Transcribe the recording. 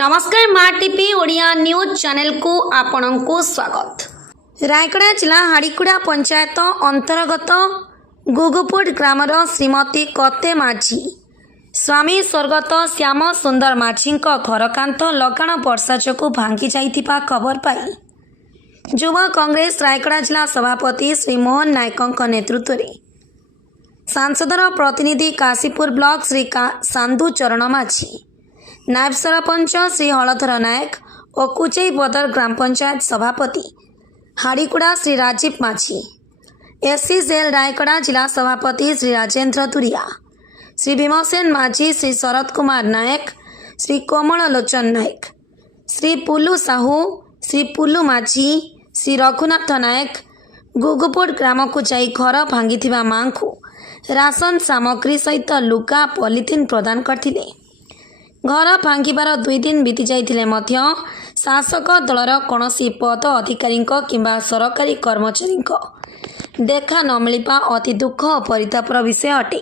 नमस्कार माँ TV Odia news channel को आपण को स्वागत। रायगड़ा जिला हाड़ीकुड़ा पंचायत अंतर्गत गुगुपुट ग्रामर श्रीमती कते माझी स्वामी स्वर्गत श्याम सुंदर माझी घर कांथ लगाण वर्षा जो भांगी जाइथिबा खबर पाई युवा कांग्रेस रायगड़ा जिला सभापति श्री मोहन नायक नेतृत्व में सांसदर प्रतिनिधि काशीपुर ब्लॉक श्री सांधु चरण माझी नायब सरपंच श्री हलधर नायक और कुचई बदर ग्राम पंचायत सभापति हाड़ीकुड़ा श्री राजीव माझी एससी सेल रायगड़ा जिला सभापति श्री राजेंद्र तुरिया श्री भीमसेन माझी श्री शरद कुमार नायक श्री कोमल लोचन नायक श्री पुलु साहू श्री पुलु माझी श्री रघुनाथ नायक गुगुपुट ग्राम को जाई घर भांगी माँ को राशन सामग्री सहित लुगा पॉलिथिन प्रदान करथिले। घर भांगिबार 2 दिन बीती जाइथिले मध्य शासक दलर कौनसी पद अधिकारी किंबा सरकारी कर्मचारी देखा न मिलवा अति दुख और परितापर विषय अटे।